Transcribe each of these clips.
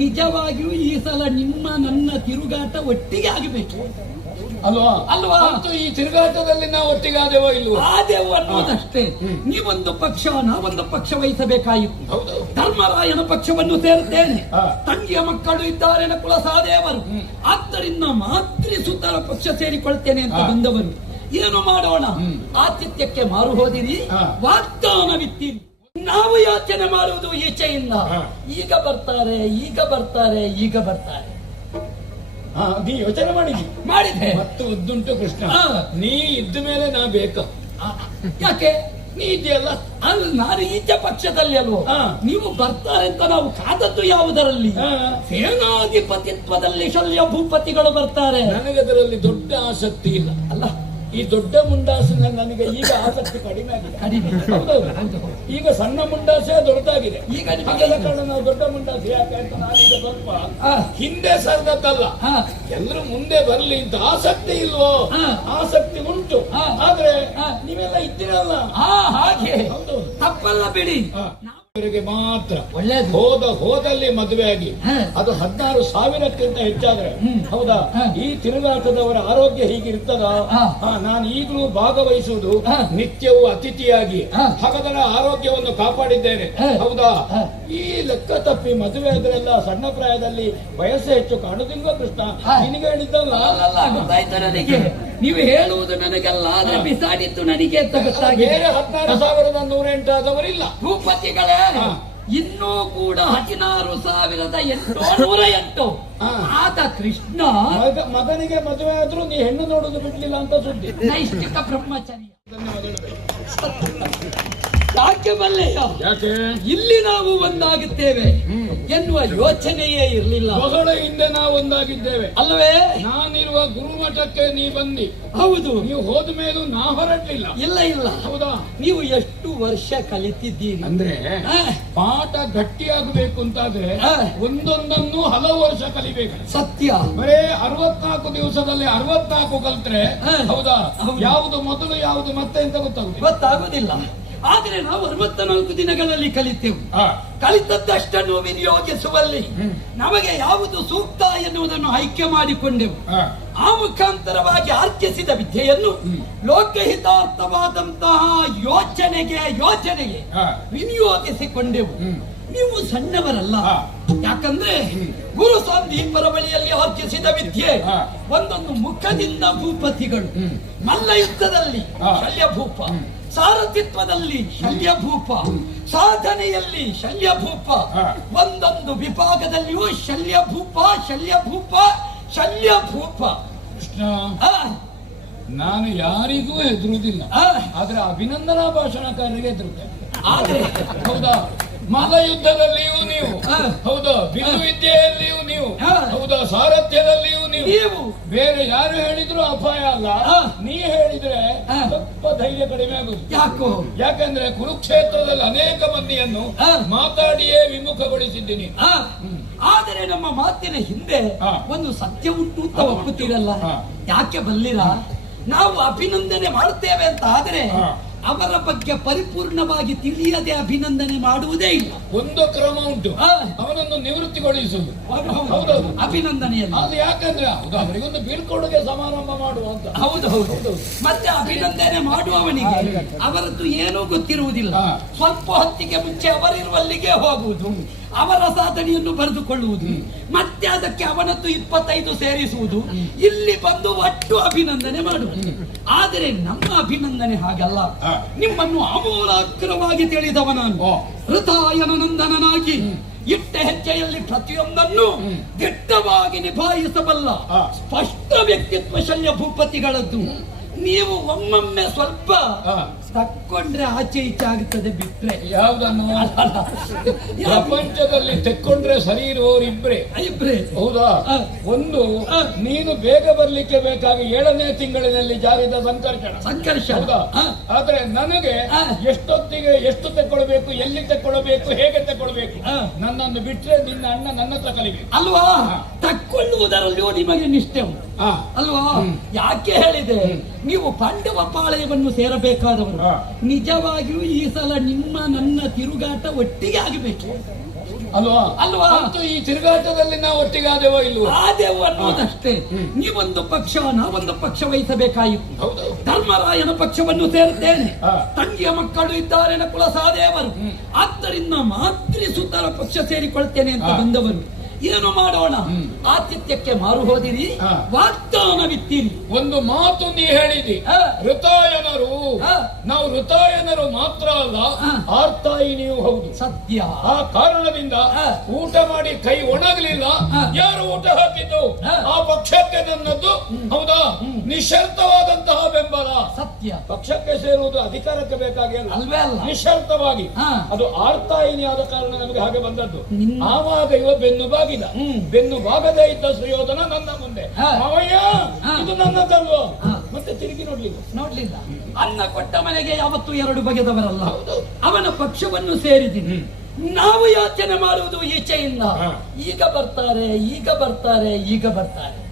ನಿಜವಾಗಿಯೂ ಈ ಸಲ ನಿಮ್ಮ ನನ್ನ ತಿರುಗಾಟ ಒಟ್ಟಿಗೆ ಆಗಬೇಕು ಅಲ್ವಾ ಅಲ್ವಾ? ಅಂತೂ ಈ ತಿರುಗಾಟದಲ್ಲಿ ನಾವು ಒಟ್ಟಿಗೆ ಆದೆವೋ ಇಲ್ವೋ? ಆದೆವು ಅನ್ನೋದಷ್ಟೇ. ನೀವೊಂದು ಪಕ್ಷ ನಾವೊಂದು ಪಕ್ಷ ವಹಿಸಬೇಕಾಯಿತು. ಹೌದು. ಧರ್ಮರಾಯನ ಪಕ್ಷವನ್ನು ಸೇರುತ್ತೇನೆ. ತಂಗಿಯ ಮಕ್ಕಳು ಇದ್ದಾರೆ ನಕುಲ ಸಹದೇವರು. ಆದ್ದರಿಂದ ಮಾತೃ ಸುತರ ಪಕ್ಷ ಸೇರಿಕೊಳ್ತೇನೆ ಅಂತ ಬಂದವರು. ಏನು ಮಾಡೋಣ? ಆತಿಥ್ಯಕ್ಕೆ ಮಾರು ಹೋದಿರಿ, ವಾಗ್ದಾನವಿತ್ತೀರಿ. ನಾವು ಯೋಚನೆ ಮಾಡುವುದು ಈಚೆಯಿಂದ. ಈಗ ಬರ್ತಾರೆ, ಈಗ ಬರ್ತಾರೆ, ಈಗ ಬರ್ತಾರೆ. ನೀ ಯೋಚನೆ ಮಾಡಿದೆ ಮತ್ತು ಉದ್ದುಂಟು ಕೃಷ್ಣ. ನೀ ಇದ್ದ ಮೇಲೆ ನಾ ಬೇಕು. ಯಾಕೆ? ನೀ ಇದೆಯಲ್ಲ. ನಾನು ಈಚೆ ಪಕ್ಷದಲ್ಲಿ ಅಲ್ವೋ? ನೀವು ಬರ್ತಾರೆ ಅಂತ ನಾವು ಕಾದದ್ದು ಯಾವುದರಲ್ಲಿ? ಸೇನಾಧಿಪತಿತ್ವದಲ್ಲಿ ಶಲ್ಯ ಭೂಪತಿಗಳು ಬರ್ತಾರೆ. ನನಗದರಲ್ಲಿ ದೊಡ್ಡ ಆಸಕ್ತಿ ಇಲ್ಲ. ಅಲ್ಲ, ಈ ದೊಡ್ಡ ಮುಂಡಾಸಿನ ನನಗೆ ಈಗ ಆಸಕ್ತಿ ಕಡಿಮೆ ಆಗಿದೆ. ಹೌದೌದು. ಈಗ ಸಣ್ಣ ಮುಂಡಾಸೆ ದೊಡ್ಡದಾಗಿದೆ. ಈಗ ಕಾರಣ ನಾವು ದೊಡ್ಡ ಮುಂಡಾಸೆ ಯಾಕೆ ಅಂತ ನಾನೀಗ ಸ್ವಲ್ಪ ಹಿಂದೆ ಸರಿದದ್ದಲ್ಲ. ಎಲ್ಲರೂ ಮುಂದೆ ಬರ್ಲಿ ಅಂತ ಆಸಕ್ತಿ ಇಲ್ವೋ? ಆಸಕ್ತಿ ಉಂಟು. ಆದ್ರೆ ನೀವೆಲ್ಲ ಇದ್ದೀರಲ್ಲ. ಹಾಗೆ ಹೌದು, ತಪ್ಪಲ್ಲ ಬಿಡಿ. ಮಾತ್ರ ಒಳ್ಳೆದು. ಹೋದಲ್ಲಿ ಮದುವೆ ಆಗಿ ಅದು 16,000ಕ್ಕಿಂತ ಹೆಚ್ಚಾದ್ರೆ ಹೌದಾ? ಈ ತಿರುಗಾಟದವರ ಆರೋಗ್ಯ ಹೀಗಿರ್ತದ? ನಾನು ಈಗಲೂ ಭಾಗವಹಿಸುವುದು ನಿತ್ಯವೂ ಅತಿಥಿಯಾಗಿ ಹಾಗಾದರೆ ಆರೋಗ್ಯವನ್ನು ಕಾಪಾಡಿದ್ದೇನೆ. ಹೌದಾ? ಈ ಲೆಕ್ಕ ತಪ್ಪಿ ಮದುವೆ ಆದ್ರೆಲ್ಲ ಸಣ್ಣ ಪ್ರಾಯದಲ್ಲಿ ವಯಸ್ಸು ಹೆಚ್ಚು ಕಾಣುದಿಲ್ವ ಕೃಷ್ಣ? ನಿನಗೆ ಹೇಳಿದ್ದಲ್ಲ. ಗೊತ್ತಾಯ್ತು ನನಗೆ. ನೀವು ಹೇಳುವುದು ನನಗಲ್ಲ, ಆದ್ರೆ ಬಿಸಾಡಿದ್ದು ನನಗೆ ಅಂತ ಗೊತ್ತಾಗಿದೆ. 16,108 ಆದವರಿಲ್ಲ. ಭೂಪತಿಗಳೇ ಇನ್ನೂ ಕೂಡ 16,808 ಆದ ಕೃಷ್ಣ ಮಗನಿಗೆ ಮದುವೆ ಆದ್ರೂ ನೀ ಹೆಣ್ಣು ನೋಡುದು ಬಿಡ್ಲಿಲ್ಲ ಅಂತ ಸುದ್ದಿ. ನೈಷ್ಠಿಕ ಬ್ರಹ್ಮಚರ್ಯ. ಯಾಕೆ ಬಲ್ಲೆಯ? ಯಾಕೆ ಇಲ್ಲಿ ನಾವು ಒಂದಾಗುತ್ತೇವೆ ಎನ್ನುವ ಯೋಚನೆಯೇ ಇರಲಿಲ್ಲ. ಬಹಳ ಹಿಂದೆ ನಾವು ಒಂದಾಗಿದ್ದೇವೆ ಅಲ್ವೇ? ನಾನಿರುವ ಗುರುಮಠಕ್ಕೆ ನೀ ಬಂದಿ. ಹೌದು. ನೀವು ಹೋದ ಮೇಲೂ ನಾ ಹೊರಡ್ಲಿಲ್ಲ. ಇಲ್ಲ. ಹೌದಾ? ನೀವು ಎಷ್ಟು ವರ್ಷ ಕಲಿತಿದ್ದೀರಿ ಅಂದ್ರೆ ಪಾಠ ಗಟ್ಟಿಯಾಗಬೇಕು ಅಂತಾದ್ರೆ ಒಂದೊಂದನ್ನು ಹಲವು ವರ್ಷ ಕಲಿಬೇಕು. ಸತ್ಯ. ಬರೇ 64 ದಿವಸದಲ್ಲಿ 64 ಕಲ್ತ್ರೆ ಹೌದಾ? ಯಾವುದು ಮೊದಲು ಯಾವುದು ಮತ್ತೆ ಅಂತ ಗೊತ್ತಾಗುದಿಲ್ಲ. ಆದ್ರೆ ನಾವು 64 ದಿನಗಳಲ್ಲಿ ಕಲಿತೆವು. ಕಲಿತದ್ದಷ್ಟನ್ನು ವಿನಿಯೋಗಿಸುವಲ್ಲಿ ನಮಗೆ ಯಾವುದು ಸೂಕ್ತ ಎನ್ನುವುದನ್ನು ಆಯ್ಕೆ ಮಾಡಿಕೊಂಡೆವು. ಆ ಮುಖಾಂತರವಾಗಿ ಆರ್ಜಿಸಿದ ವಿದ್ಯೆಯನ್ನು ಲೋಕಹಿತಾರ್ಥವಾದಂತಹ ಯೋಚನೆಗೆ ವಿನಿಯೋಗಿಸಿಕೊಂಡೆವು. ನೀವು ಸಣ್ಣವರಲ್ಲ. ಯಾಕಂದ್ರೆ ಗುರು ಸಂದೀಪರ ಬಳಿಯಲ್ಲಿ ಆರ್ಜಿಸಿದ ವಿದ್ಯೆ ಒಂದೊಂದು ಮುಖದಿಂದ ಭೂಪತಿಗಳು. ಮಲ್ಲ ಯುದ್ಧದಲ್ಲಿ ಶಲ್ಯಭೂಪ, ಸಾರಥಿತ್ವದಲ್ಲಿ ಶಲ್ಯಭೂಪ, ಸಾಧನೆಯಲ್ಲಿ ಶಲ್ಯಭೂಪ, ಒಂದೊಂದು ವಿಭಾಗದಲ್ಲಿಯೂ ಶಲ್ಯಭೂಪ. ಕೃಷ್ಣ, ನಾನು ಯಾರಿಗೂ ಹೆದರುವುದಿಲ್ಲ. ಆದ್ರೆ ಅಭಿನಂದನಾ ಭಾಷಣಕಾರರಿಗೆ ಹೆದರುತ್ತೇನೆ. ಆದ್ರೆ ಹೌದಾ? ಮಲ್ಲ ಯುದ್ಧದಲ್ಲಿಯೂ ನೀವು, ಹೌದಾ? ಬಿಲ್ಲು ವಿದ್ಯೆಯಲ್ಲಿಯೂ ನೀವು, ಹೌದಾ? ಸಾರಥ್ಯದಲ್ಲಿಯೂ ನೀವು. ಬೇರೆ ಯಾರು ಹೇಳಿದ್ರು ಅಪಾಯ ಅಲ್ಲ. ನೀ ಹೇಳಿದ್ರೆ ಸ್ವಲ್ಪ ಧೈರ್ಯ ಕಡಿಮೆ ಆಗುದು. ಯಾಕಂದ್ರೆ ಕುರುಕ್ಷೇತ್ರದಲ್ಲಿ ಅನೇಕ ಮಂದಿಯನ್ನು ಮಾತಾಡಿಯೇ ವಿಮುಖಗೊಳಿಸಿದ್ದೀನಿ. ಆದರೆ ನಮ್ಮ ಮಾತಿನ ಹಿಂದೆ ಒಂದು ಸತ್ಯ ಉಂಟು ಅಂತ ಒಪ್ಪುತ್ತೀರಲ್ಲ. ಯಾಕೆ ಬಲ್ಲಿರ? ನಾವು ಅಭಿನಂದನೆ ಮಾಡುತ್ತೇವೆ ಅಂತ ಆದ್ರೆ ಅವರ ಬಗ್ಗೆ ಪರಿಪೂರ್ಣವಾಗಿ ತಿಳಿಯದೆ ಅಭಿನಂದನೆ ಮಾಡುವುದೇ ಇಲ್ಲ. ಒಂದು ಕ್ರಮ ಉಂಟು, ಅವನನ್ನು ನಿವೃತ್ತಿಗೊಳಿಸುವುದು. ಹೌದೌದು, ಅಭಿನಂದನೆಯಲ್ಲಿ. ಅದು ಯಾಕಂದ್ರೆ ಅವರಿಗೊಂದು ಬೀಳ್ಕೊಡುಗೆ ಸಮಾರಂಭ ಮಾಡುವಂತ. ಹೌದು. ಮತ್ತೆ ಅಭಿನಂದನೆ ಮಾಡುವವನಿಗೆ ಅವರದ್ದು ಏನೂ ಗೊತ್ತಿರುವುದಿಲ್ಲ. ಸ್ವಲ್ಪ ಹೊತ್ತಿಗೆ ಮುಂಚೆ ಅವರಿರುವಲ್ಲಿಗೆ ಹೋಗುವುದು, ಅವರ ಸಾಧನೆಯನ್ನು ಬರೆದುಕೊಳ್ಳುವುದು, ಮತ್ತೆ ಅದಕ್ಕೆ ಅವನದ್ದು 25 ಸೇರಿಸುವುದು, ಇಲ್ಲಿ ಬಂದು ಒಟ್ಟು ಅಭಿನಂದನೆ ಮಾಡುವುದು. ಆದರೆ ನಮ್ಮ ಅಭಿನಂದನೆ ಹಾಗಲ್ಲ. ನಿಮ್ಮನ್ನು ಆಮೂಲಾಗ್ರವಾಗಿ ತಿಳಿದವ ನಾನು. ಹೃದಯನ ನಂದನನಾಗಿ ಇಟ್ಟ ಹೆಜ್ಜೆಯಲ್ಲಿ ಪ್ರತಿಯೊಂದನ್ನು ದಿಟ್ಟವಾಗಿ ನಿಭಾಯಿಸಬಲ್ಲ ಸ್ಪಷ್ಟ ವ್ಯಕ್ತಿತ್ವ ಶಲ್ಯ ಭೂಪತಿಗಳದ್ದು. ನೀವು ಒಮ್ಮೊಮ್ಮೆ ಸ್ವಲ್ಪ ತಕ್ಕೊಂಡ್ರೆ ಆಚೆ ಈಚೆ ಆಗುತ್ತದೆ. ಬಿಟ್ರೆ ಯಾವುದನ್ನು ಪ್ರಪಂಚದಲ್ಲಿ ತೆಕ್ಕೊಂಡ್ರೆ ಸರಿ ಇರುವವರು ಇಬ್ರೇ. ಹೌದಾ? ಒಂದು, ನೀನು ಬೇಗ ಬರ್ಲಿಕ್ಕೆ ಬೇಕಾಗಿ 7ನೇ ತಿಂಗಳಿನಲ್ಲಿ ಜಾರಿದ ಸಂಕರ್ಷ. ಹೌದಾ? ಆದ್ರೆ ನನಗೆ ಎಷ್ಟೊತ್ತಿಗೆ ಎಷ್ಟು ತೆಕ್ಕೊಳ್ಬೇಕು, ಎಲ್ಲಿ ತೆಕ್ಕೊಳ್ಬೇಕು, ಹೇಗೆ ತೆಕ್ಕೊಳ್ಬೇಕು, ನನ್ನನ್ನು ಬಿಟ್ರೆ ನಿನ್ನ ಅಣ್ಣ ನನ್ನ ಹತ್ರ ಕಲಿಬೇಕು. ಅಲ್ವಾ? ತಕ್ಕೊಳ್ಳುವುದರಲ್ಲಿಯೂ ನಿಮಗೆ ನಿಷ್ಠೆ ಅಲ್ವಾ? ಯಾಕೆ ಹೇಳಿದೆ? ನೀವು ಪಾಂಡವ ಪಾಳೆಯವನ್ನು ಸೇರಬೇಕಾದವರು. ನಿಜವಾಗಿಯೂ ಈ ಸಲ ನಿಮ್ಮ ನನ್ನ ತಿರುಗಾಟ ಒಟ್ಟಿಗೆ ಆಗಬೇಕು. ಅಲ್ವಾ ಅಲ್ವಾ? ಅಂತೂ ಈ ತಿರುಗಾಟದಲ್ಲಿ ನಾವು ಒಟ್ಟಿಗಾದೇವೋ ಇಲ್ವೋ? ಆದೆವು ಅನ್ನೋದಷ್ಟೇ. ನೀವೊಂದು ಪಕ್ಷ ನಾವೊಂದು ಪಕ್ಷ ವಹಿಸಬೇಕಾಯಿತು. ಹೌದು. ಧರ್ಮರಾಯನ ಪಕ್ಷವನ್ನು ಸೇರುತ್ತೇನೆ. ಹಾ. ತಂಗಿಯ ಮಕ್ಕಳು ಇದ್ದಾರೆ ಕುಲ ಸಾದೇವರು. ಆದ್ದರಿಂದ ಮಾತೃ ಸುತರ ಪಕ್ಷ ಸೇರಿಕೊಳ್ತೇನೆ ಅಂತ ಬಂದವರು. ಏನು ಮಾಡೋಣ? ಆತಿಥ್ಯಕ್ಕೆ ಮಾರು ಹೋದಿರಿ, ಹಾ. ವಾಗ್ದಾನವಿತ್ತೀರಿ. ಒಂದು ಮಾತು ನೀ ಹೇಳಿದಿ, ಹಾ. ಋತಾಯನರು. ಹಾ. ನಾವು ಋತಾಯನರು ಮಾತ್ರ ಅಲ್ಲ, ಹಾ. ಆರ್ತಾಯಿನಿಯೂ ಹೌದು. ಸತ್ಯ. ಆ ಕಾರಣದಿಂದ ಹಾ. ಊಟ ಮಾಡಿ ಕೈ ಒಣಗಲಿಲ್ಲ. ಹಾ. ಯಾರು ಊಟ ಹಾಕಿದ್ದು? ಹಾ. ಆ ಪಕ್ಷಕ್ಕೆ ನನ್ನದ್ದು. ಹೌದಾ? ನಿಶ್ಶರ್ತವಾದಂತಹ ಬೆಂಬಲ. ಸತ್ಯ. ಪಕ್ಷಕ್ಕೆ ಸೇರುವುದು ಅಧಿಕಾರಕ್ಕೆ ಬೇಕಾಗಿಲ್ಲ, ಅಲ್ವೇ ಅಲ್ಲ. ನಿಶ್ಶರ್ತವಾಗಿ. ಹಾ. ಅದು ಆರ್ತಾಯಿನಿ ಆದ ಕಾರಣ ನಮಗೆ ಹಾಗೆ ಬಂದದ್ದು. ನಿನ್ನ- ಆವಾಗ ಇವ ಬೆನ್ನು ಬಾಗಿದ. ಬೆನ್ನು ಬಾಗದೇ ಇದ್ದ ಸುಯೋಧನ ನನ್ನ ಮುಂದೆ, ಹಾ. ಮಾವಯ್ಯ ಹಾ. ಇದು ನನ್ನದಲ್ವೋ? ಹಾ. ಮತ್ತೆ ತಿರುಗಿ ನೋಡ್ಲಿಲ್ಲ. ನೋಡ್ಲಿಲ್ಲ. ಅನ್ನ ಕೊಟ್ಟ ಮನೆಗೆ ಯಾವತ್ತೂ ಎರಡು ಬಗೆದವರಲ್ಲ. ಹೌದು. ಅವನ ಪಕ್ಷವನ್ನು ಸೇರಿದ್ದೀನಿ. ನಾವು ಯಾಚನೆ ಮಾಡುವುದು ಈಚೆಯಿಂದ. ಹಾ. ಈಗ ಬರ್ತಾರೆ, ಈಗ ಬರ್ತಾರೆ, ಈಗ ಬರ್ತಾರೆ.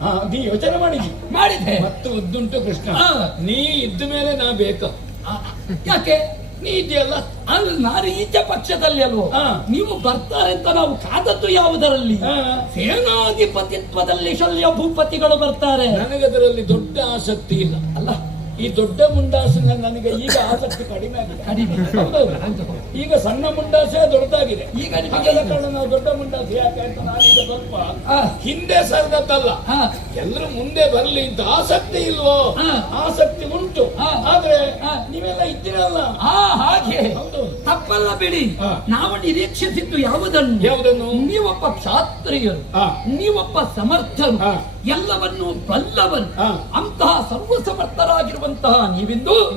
ಹಾ, ನೀ ಯೋಚನೆ ಮಾಡಿದಿ. ಮಾಡಿದೆ. ಮತ್ತು ಉದ್ದುಂಟು ಕೃಷ್ಣ, ಹಾ. ನೀ ಇದ್ದ ಮೇಲೆ ನಾ ಬೇಕು. ಆ, ಯಾಕೆ? ನೀ ಇದೆಯಲ್ಲ. ಅಂದ್ರೆ ನಾನು ಈಚೆ ಪಕ್ಷದಲ್ಲಿ ಅಲ್ವೋ? ಹಾ. ನೀವು ಬರ್ತಾರೆ ಅಂತ ನಾವು ಕಾದದ್ದು ಯಾವುದರಲ್ಲಿ? ಹಾ. ಸೇನಾಧಿಪತಿತ್ವದಲ್ಲಿ ಶಲ್ಯ ಭೂಪತಿಗಳು ಬರ್ತಾರೆ. ನನಗದರಲ್ಲಿ ದೊಡ್ಡ ಆಸಕ್ತಿ ಇಲ್ಲ. ಅಲ್ಲ, ಈ ದೊಡ್ಡ ಮುಂಡಾಸಿನ ನನಗೆ ಈಗ ಆಸಕ್ತಿ ಕಡಿಮೆ ಆಗಿದೆ. ಕಡಿಮೆ. ಹೌದೌದು. ಹೌದು. ಈಗ ಸಣ್ಣ ಮುಂಡಾಸೆ ದೊಡ್ಡದಾಗಿದೆ. ಈಗ ನಿಮಗೆ ಅದರ ಕಾರಣ ನಾವು ದೊಡ್ಡ ಮುಂಡಾಸೆ ಯಾಕೆ ಅಂತ ನಾನೀಗ ಸ್ವಲ್ಪ ಹಾ. ಹಿಂದೆ ಸರಿದದ್ದಲ್ಲ. ಹಾ. ಎಲ್ಲರೂ ಮುಂದೆ ಬರಲಿ ಅಂತ ಆಸಕ್ತಿ ಇಲ್ವೋ? ಹಾ. ಆಸಕ್ತಿ ಉಂಟು. ಹಾ. ಆದ್ರೆ ಹಾ. ನೀವೆಲ್ಲ ಇದ್ದೀರಲ್ಲ. ಹಾಗೆ ಹೌದು. ತಪ್ಪಲ್ಲ ಬಿಡಿ. ಹಾ. ನಾವು ನಿರೀಕ್ಷಿಸಿದ್ದು ಯಾವುದನ್ನು? ಯಾವುದನ್ನು? ನೀವೊಬ್ಬ ಕ್ಷಾತ್ರಿಯರು, ಹಾ. ನೀವೊಬ್ಬ ಸಮರ್ಥರು, ಹಾ. ಎಲ್ಲವನ್ನು ಬಲ್ಲವರು. ಹಾ. ಅಂತಹ ಸರ್ವಸಮರ್ಥರಾಗಿರುವಂತಹ ನೀವಿಂದು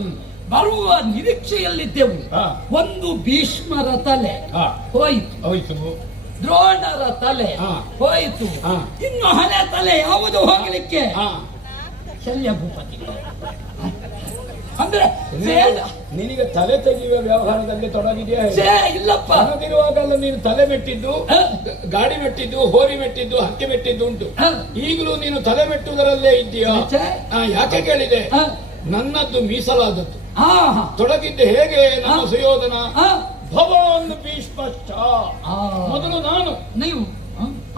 ಬರುವ ನಿರೀಕ್ಷೆಯಲ್ಲಿದ್ದೆವು. ಹಾ. ಒಂದು ಭೀಷ್ಮರ ತಲೆ ಹಾ. ಹೋಯಿತು, ಹೋಯ್ತು. ದ್ರೋಣರ ತಲೆ ಹಾ. ಹೋಯಿತು. ಹಾ. ಇನ್ನು ಹಳೆ ತಲೆ ಯಾವುದು ಹೋಗಲಿಕ್ಕೆ? ಹಾ. ಶಲ್ಯ ಭೂಪತಿ. ಅಂದ್ರೆ ಸೇನ- ನಿನಗೆ ತಲೆ ತೆಗೆಯುವ ವ್ಯವಹಾರದಲ್ಲಿ ತೊಡಗಿದೆಯಾ? ಇಲ್ಲಪ್ಪ. ಸಣ್ಣದಿರುವಾಗಲ್ಲ ನೀನು ತಲೆ ಮೆಟ್ಟಿದ್ದು, ಹಾ. ಗಾಡಿ ಮೆಟ್ಟಿದ್ದು, ಹೋರಿ ಮೆಟ್ಟಿದ್ದು, ಹಕ್ಕಿ ಮೆಟ್ಟಿದ್ದು ಉಂಟು. ಹಾ. ಈಗಲೂ ನೀನು ತಲೆ ಮೆಟ್ಟುವುದರಲ್ಲೇ ಇದ್ದೀಯಾ? ಛೆ. ಯಾಕೆ ಕೇಳಿದೆ? ಹಾ. ನನ್ನದ್ದು ಮೀಸಲಾದದ್ದು. ಹಾ, ಹಾ. ತೊಡಗಿದ್ದೆ ಹೇಗೆ? ನನ್ನ ಹಾ. ಸುಯೋಧನ ಹಾ. ಭವಾನ್ ಭೀಷ್ಮಶ್ಚ. ಆ. ಮೊದಲು ನಾನು, ನೀವು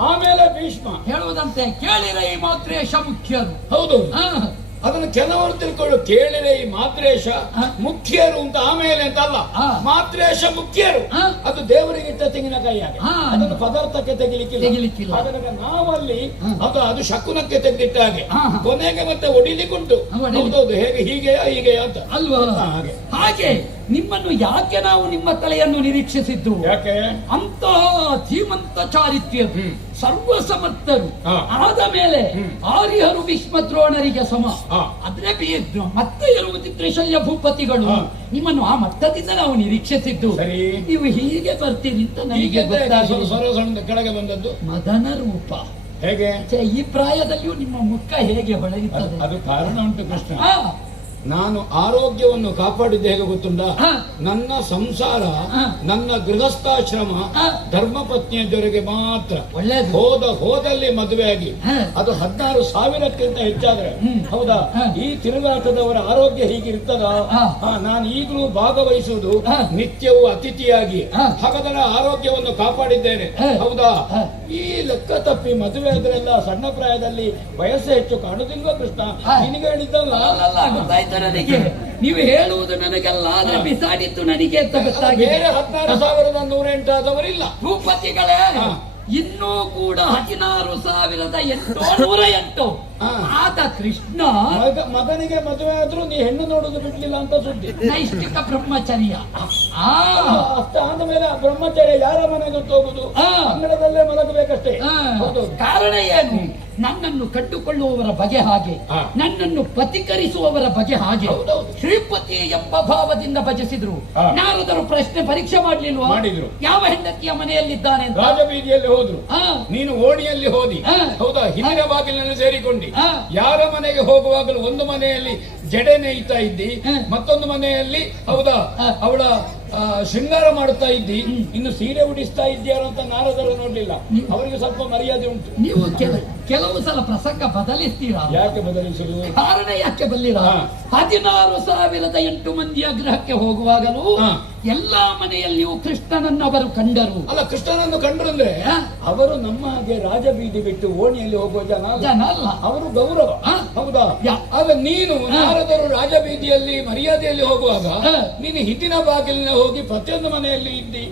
ಆಮೇಲೆ ಭೀಷ್ಮ. ಹೇಳುವುದಂತೆ ಕೇಳಿರೈ ಮಾತ್ರೇಶ ಮುಖ್ಯರು. ಹೌದು. ಹಾ. ಅದನ್ನು ಕೆಲವರು ತಿಳ್ಕೊಳ್ಳು. ಕೇಳಿರೆ ಈ ಮಾತ್ರೇಶ ಹಾ. ಮುಖ್ಯರು ಅಂತ ಆಮೇಲೆ ಅಂತ ಅಲ್ಲ. ಹಾ. ಮಾತ್ರೇಶ ಮುಖ್ಯರು. ಹಾ. ಅದು ದೇವರಿಗೆ ಇಟ್ಟ ತೆಂಗಿನಕಾಯಿ ಹಾಗೆ. ಹಾ. ಅದನ್ನು ಪದಾರ್ಥಕ್ಕೆ ತೆಗಿಲಿಕ್ಕಿಲ್ಲ. ಹಾಗಾದ್ರೆ ನಾವಲ್ಲಿ ಹಾ. ಅದು ಶಕುನಕ್ಕೆ ತೆಗೆದಿಟ್ಟ ಹಾಗೆ. ಹಾ. ಕೊನೆಗೆ ಮತ್ತೆ ಹೊಡಿಲಿಕ್ಕುಂಟು. ಹೊಡಿಲಿಕ್ಕೆ. ಹೌದೌದು. ಹೇಗೆ ಹೀಗೆಯಾ ಹೀಗೆಯಾ ಅಂತ ಅಲ್ವಾ? ಹಾ, ಹಾಗೆ. ಹಾಗೆ ನಿಮ್ಮನ್ನು ಯಾಕೆ ನಾವು ನಿಮ್ಮ ತಲೆಯನ್ನು ನಿರೀಕ್ಷಿಸಿದ್ದು? ಯಾಕೆ? ಅಂತಹ ಧೀಮಂತ ಚಾರಿತ್ಯ, ಸರ್ವಸಮರ್ಥರು ಹಾ. ಆದ ಮೇಲೆ ಆರ್ಯರು ಭೀಷ್ಮ ದ್ರೋಣರಿಗೆ ಸಮ. ಹಾ. ಆದ್ರೆ ಮತ್ತೆ ಇರುವುದಿದ್ರೆ ಶಲ್ಯ ಭೂಪತಿಗಳು. ಹಾ. ನಿಮ್ಮನ್ನು ಆ ಮಟ್ಟದಿಂದ ನಾವು ನಿರೀಕ್ಷಿಸಿದ್ದು. ಸರಿ. ನೀವು ಹೀಗೆ ಬರ್ತೀರಿ ಅಂತ ನನಗೆ ಹೀಗೆ ಗೊತ್ತಾಗಿದೆ. ಸ್ವರ ಸಣ್ಣ ಕೆಳಗೆ ಬಂದದ್ದು ಮದನ ರೂಪ. ಹೇಗೆ? ಈ ಪ್ರಾಯದಲ್ಲಿಯೂ ನಿಮ್ಮ ಮುಖ ಹೇಗೆ ಹೊಳೆಯುತ್ತದೆ? ಅದು ಕಾರಣ ಉಂಟು ಕೃಷ್ಣ. ಹಾ. ನಾನು ಆರೋಗ್ಯವನ್ನು ಕಾಪಾಡಿದ್ದೆ ಹೇಗೆ ಗೊತ್ತುಂಟಾ? ಹಾ. ನನ್ನ ಸಂಸಾರ, ಹಾ. ನನ್ನ ಗೃಹಸ್ಥಾಶ್ರಮ, ಹಾ. ಧರ್ಮಪತ್ನಿಯ ಜೊತೆಗೆ ಮಾತ್ರ. ಒಳ್ಳೆಯದು. ಹೋದಲ್ಲಿ ಮದುವೆ ಆಗಿ ಹಾ. ಅದು 16,000ಕ್ಕಿಂತ ಹೆಚ್ಚಾದ್ರೆ ಹೌದಾ? ಹಾ. ಈ ತಿರುಗಾಟದವರ ಆರೋಗ್ಯ ಹೀಗಿರ್ತದ? ಹಾ. ನಾನು ಈಗಲೂ ಭಾಗವಹಿಸುವುದು ಹಾ. ನಿತ್ಯವೂ ಅತಿಥಿಯಾಗಿ. ಹಾ. ಹಾಗಾದರೆ ಆರೋಗ್ಯವನ್ನು ಕಾಪಾಡಿದ್ದೇನೆ. ಹಾ. ಹೌದಾ? ಹಾ. ಈ ಲೆಕ್ಕ ತಪ್ಪಿ ಮದುವೆ ಆದ್ರೆಲ್ಲ ಸಣ್ಣ ಪ್ರಾಯದಲ್ಲಿ ವಯಸ್ಸು ಹೆಚ್ಚು ಕಾಣುದಿಲ್ವ ಕೃಷ್ಣ? ಹಾ. ನಿನಗೆ ಹೇಳಿದ್ದಲ್ಲ. ಅಲ್ಲಲ್ಲ, ಗೊತ್ತಾಯ್ತು ನನಗೆ. ನೀವು ಹೇಳುವುದು ನನಗಲ್ಲ, ಆದ್ರೆ ಬಿಸಾಡಿದ್ದು ನನಗೆ ಅಂತ ಬೇರೆ ಗೊತ್ತಾಗಿದೆ. 16,108 ಆದವರಿಲ್ಲ. ಭೂಪತಿಗಳೇ, ಹಾ. ಇನ್ನೂ ಕೂಡ 16,808 ಹಾ. ಆದ ಕೃಷ್ಣ ಮಗನಿಗೆ ಮದುವೆ ಆದ್ರೂ ನೀ ಹೆಣ್ಣು ನೋಡುದು ಬಿಡ್ಲಿಲ್ಲ ಅಂತ ಸುದ್ದಿ. ನೈಷ್ಠಿಕ ಬ್ರಹ್ಮಚರ್ಯ. ಆ. ಅಷ್ಟ ಆದ ಮೇಲೆ ಬ್ರಹ್ಮಚರ್ಯ ಯಾರ ಮನೆಗೆ ಹೋಗುದು? ಹಾ. ಅಂಗಳದಲ್ಲೇ ಮಲಗಬೇಕಷ್ಟೇ. ಆ. ಹೌದು. ಕಾರಣ ಏನು? ನನ್ನನ್ನು ಕಂಡುಕೊಳ್ಳುವವರ ಬಗೆ ಹಾಗೆ, ಹಾ. ನನ್ನನ್ನು ಪತಿಕರಿಸುವವರ ಬಗೆ ಹಾಗೆ. ಹೌದೌದು. ಶ್ರೀಪತಿ ಎಂಬ ಭಾವದಿಂದ ಭಜಿಸಿದ್ರು. ಹಾ. ನಾರದರು ಪ್ರಶ್ನೆ ಪರೀಕ್ಷೆ ಮಾಡ್ಲಿಲ್ವಾ? ಮಾಡಿದ್ರು. ಯಾವ ಹೆಂಡತಿಯ ಮನೆಯಲ್ಲಿದ್ದಾನೆ ಅಂತ. ರಾಜಬೀದಿಯಲ್ಲಿ ಹೋದ್ರು. ಹಾ. ನೀನು ಓಣಿಯಲ್ಲಿ ಹೋದಿ. ಹಾ. ಹೌದಾ? ಹಿಂದಿನ ಬಾಗಿಲಿನಲ್ಲಿ ಸೇರಿಕೊಂಡಿ. ಹಾ. ಯಾರ ಮನೆಗೆ ಹೋಗುವಾಗಲೂ ಒಂದು ಮನೆಯಲ್ಲಿ ಜಡೆ ನೇಯ್ತಾ ಇದ್ದಿ, ಹಾ. ಮತ್ತೊಂದು ಮನೆಯಲ್ಲಿ ಹೌದಾ ಹಾ. ಅವಳ ಶೃಂಗಾರ ಮಾಡುತ್ತಾ ಇದ್ದಿ. ಇನ್ನು ಸೀರೆ ಉಡಿಸ್ತಾ ಇದ್ದೀಯಾರೋ ಅಂತ ನಾರದರು ನೋಡ್ಲಿಲ್ಲ. ಅವರಿಗೆ ಸ್ವಲ್ಪ ಮರ್ಯಾದೆ ಉಂಟು. ನೀವು ಕೆಲವು ಸಲ ಪ್ರಸಂಗ ಬದಲಿಸ್ತೀರಾ? ಯಾಕೆ ಬದಲಿಸಲು? ಕಾರಣ ಯಾಕೆ ಬಲ್ಲಿರ? ಹಾ. 16,008 ಮಂದಿಯ ಗೃಹಕ್ಕೆ ಹೋಗುವಾಗಲೂ ಹಾ. ಎಲ್ಲಾ ಮನೆಯಲ್ಲಿಯೂ ಕೃಷ್ಣನನ್ನವರು ಕಂಡರು. ಅಲ್ಲ, ಕೃಷ್ಣನನ್ನು ಕಂಡ್ರು ಅಂದ್ರೆ ಹ? ಅವರು ನಮ್ಮ ಹಾಗೆ ರಾಜಬೀದಿ ಬಿಟ್ಟು ಓಣಿಯಲ್ಲಿ ಹೋಗುವ ಜನ ಅಲ್ಲ. ಜನ ಅಲ್ಲ. ಅವರು ಗೌರವ. ಹ? ಹೌದಾ? ಯಾ. ಆಗ ನೀನು ನಾರದರು ರಾಜಬೀದಿಯಲ್ಲಿ ಮರ್ಯಾದೆಯಲ್ಲಿ ಹೋಗುವಾಗ ಹ. ನೀನು ಹಿಂದಿನ ಬಾಗಿಲಿನ ಹೋಗಿ ಪ್ರತಿಯೊಂದು ಮನೆಯಲ್ಲಿ ಇದ್ದಿ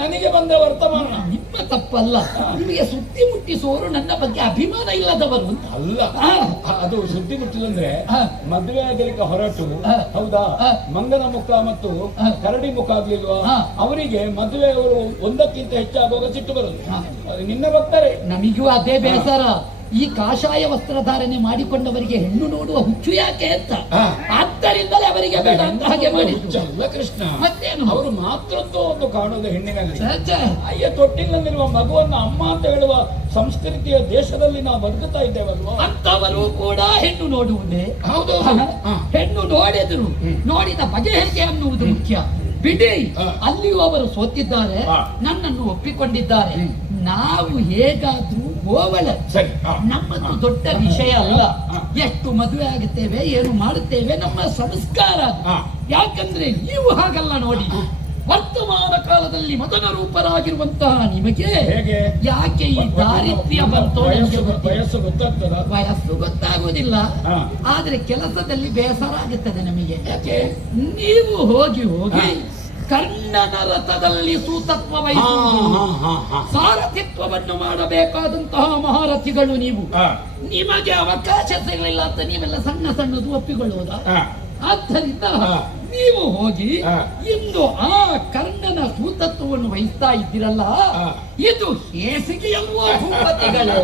ನನಗೆ ಬಂದ ವರ್ತಮಾನ. ನಿಮ್ಮ ತಪ್ಪಲ್ಲ, ನಿಮಗೆ ಸುದ್ದಿ ಮುಟ್ಟಿಸುವವರು ನನ್ನ ಬಗ್ಗೆ ಅಭಿಮಾನ ಇಲ್ಲದವರು ಅಂತ. ಅಲ್ಲ, ಹ. ಅದು ಸುದ್ದಿ ಮುಟ್ಟಿದಂದ್ರೆ ಹ. ಮದುವೆ ಆಗಲಿಕ್ಕೆ ಹೊರಟು ಹ. ಹೌದಾ ಹ. ಮಂಗನ ಮುಖ ಮತ್ತು ಹ. ಕರಡಿ ಮುಖ ಆಗ್ಲಿಲ್ವಾ ಹ. ಅವರಿಗೆ ಮದುವೆ ಅವರು ಒಂದಕ್ಕಿಂತ ಹೆಚ್ಚಾಗುವಾಗ ಸಿಟ್ಟು ಬರುದು. ಹ. ಅದು ನಿನ್ನ ಬರ್ತಾರೆ. ನಮಗೂ ಅದೇ ಬೇಸರ. ಈ ಕಾಷಾಯ ವಸ್ತ್ರಧಾರಣೆ ಮಾಡಿಕೊಂಡವರಿಗೆ ಹೆಣ್ಣು ನೋಡುವ ಹುಚ್ಚು ಯಾಕೆ ಅಂತ. ಹ. ಆದ್ದರಿಂದಲೇ ಅವರಿಗೆ ಬೇಡ ಅಂತ ಹಾಗೆ ಮಾಡಿದ್ದು. ಹುಚ್ಚಲ್ಲ ಕೃಷ್ಣ, ಮತ್ತೇನು? ಅವರು ಮಾತೃತ್ವ ಒಂದು ಕಾಣುವುದು ಹೆಣ್ಣಿನಲ್ಲಿ. ಛೆ, ಛೆ. ಅಯ್ಯ, ತೊಟ್ಟಿನಲ್ಲಿರುವ ಮಗುವನ್ನ ಅಮ್ಮ ಅಂತ ಹೇಳುವ ಸಂಸ್ಕೃತಿಯ ದೇಶದಲ್ಲಿ ನಾವು ಬದುಕುತ್ತಾ ಇದ್ದೇವಲ್ವಾ? ಅಂತವರು ಕೂಡ ಹೆಣ್ಣು ನೋಡುವುದೇ. ಹೌದು. ಹ. ಹೆಣ್ಣು ನೋಡಿದ್ರು ನೋಡಿದ ಬಗೆ ಹೇಗೆ ಅನ್ನುವುದು ಮುಖ್ಯ. ಬಿಡಿ, ಹ. ಅಲ್ಲಿಯೂ ಅವರು ಸೋತಿದ್ದಾರೆ, ಹ. ನನ್ನನ್ನು ಒಪ್ಪಿಕೊಂಡಿದ್ದಾರೆ. ನಾವು ಹೇಗಾದ್ರೂ ಗೋವಳ. ಸರಿ. ಹ. ನಮ್ಮದು ದೊಡ್ಡ ವಿಷಯ ಅಲ್ಲ. ಹ. ಎಷ್ಟು ಮದುವೆ ಆಗುತ್ತೇವೆ, ಏನು ಮಾಡುತ್ತೇವೆ, ನಮ್ಮ ಸಂಸ್ಕಾರ ಅದು. ಹ. ಯಾಕಂದ್ರೆ ನೀವು ಹಾಗಲ್ಲ ನೋಡಿ. ವರ್ತಮಾನ ಕಾಲದಲ್ಲಿ ಮದನ ರೂಪರಾಗಿರುವಂತಹ ನಿಮಗೆ ಹೇಗೆ? ಯಾಕೆ ಈ ದಾರಿದ್ರ್ಯ ಬಂತೋ ನನಗೆ ಗೊತ್ತಿಲ್ಲ. ವಯಸ್ಸು ಗೊತ್ತಾಗ್ತದ? ವಯಸ್ಸು ಗೊತ್ತಾಗುವುದಿಲ್ಲ, ಹ. ಆದ್ರೆ ಕೆಲಸದಲ್ಲಿ ಬೇಸರ ಆಗುತ್ತದೆ ನಮಗೆ. ಯಾಕೆ? ನೀವು ಹೋಗಿ ಹ. ಕರ್ಣನ ರಥದಲ್ಲಿ ಸೂತತ್ವ ಹ, ವಹಿಸುವುದು, ಹ, ಹ, ಹ. ಸಾರಥಿತ್ವವನ್ನು ಮಾಡಬೇಕಾದಂತಹ ಮಹಾರಥಿಗಳು ನೀವು. ಹ. ನಿಮಗೆ ಅವಕಾಶ ಸಿಗಲಿಲ್ಲ ಅಂತ ನೀವೆಲ್ಲ ಸಣ್ಣ ಸಣ್ಣದು ಒಪ್ಪಿಕೊಳ್ಳುವುದಾ? ಹ. ಆದ್ದರಿಂದ ಹ. ನೀವು ಹೋಗಿ ಹ. ಇಂದು ಆ ಕರ್ಣನ ಸೂತತ್ವವನ್ನು ವಹಿಸ್ತಾ ಇದ್ದೀರಲ್ಲ, ಹ. ಇದು ಹೇಸಿಗೆ ಎನ್ನುವ ಭೂಪತಿಗಳೇ.